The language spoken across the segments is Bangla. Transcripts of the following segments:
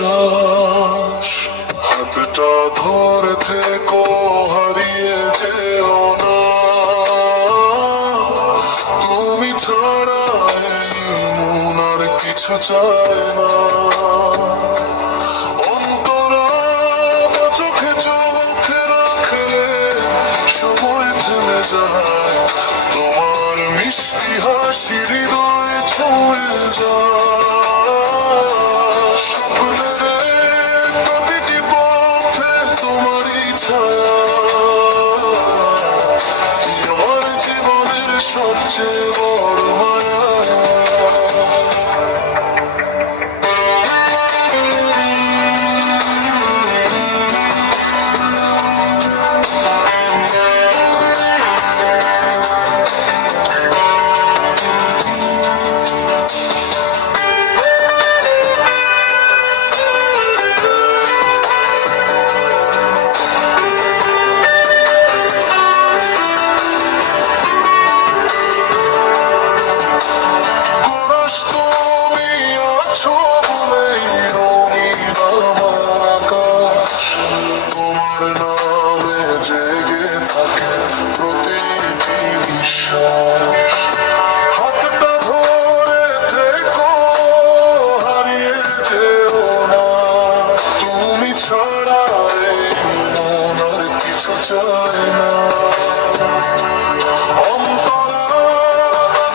বিশ্বাস। হাতটা ধরে থেকো, হারিয়ে যেও না, তুমি ছাড়া এই মন আর কিছু চায় না। অন্তরা চোখে চোখে রাখলে সময় থেমে যায়, তোমার মিষ্টি হাসি হৃদয় ছুঁয়ে যায়। স্বপ্নের প্রতিটি পথে তোমারই ছায়া, আমার জীবনের সবচেয়ে বড় মায়া।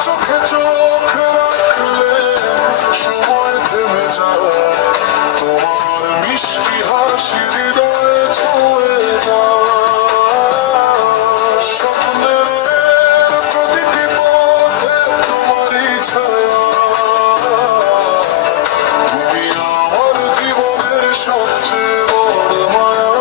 চোখে চোখ রাখলে সময় থেমে যায়, তোমার মিষ্টি হাসি হৃদয়ে ছুঁয়ে যায়। স্বপ্নের প্রতিটি পথে তোমারই ছায়া, তুমি আমার জীবনের সবচেয়ে বড় মায়া।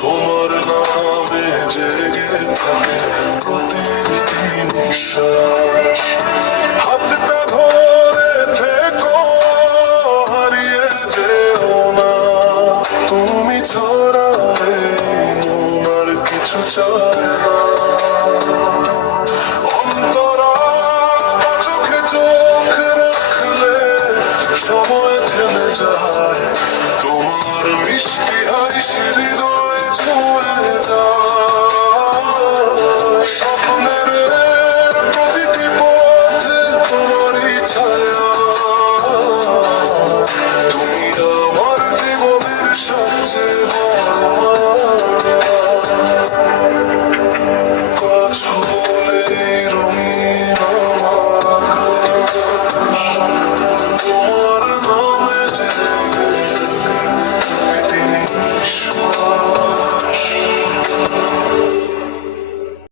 তোমার নামে জেগে থাকে প্রতিটি নিঃশ্বাস। হাতটা ধরে থেকো, হারিয়ে যেও না, তুমি ছাড়া এই মন আর কিছু চায় না। অন্তরা চোখে চোখ রাখলে সময় থেমে যায়, তোমার মিষ্টি হাসি হৃদয় ছুঁয়ে যায়।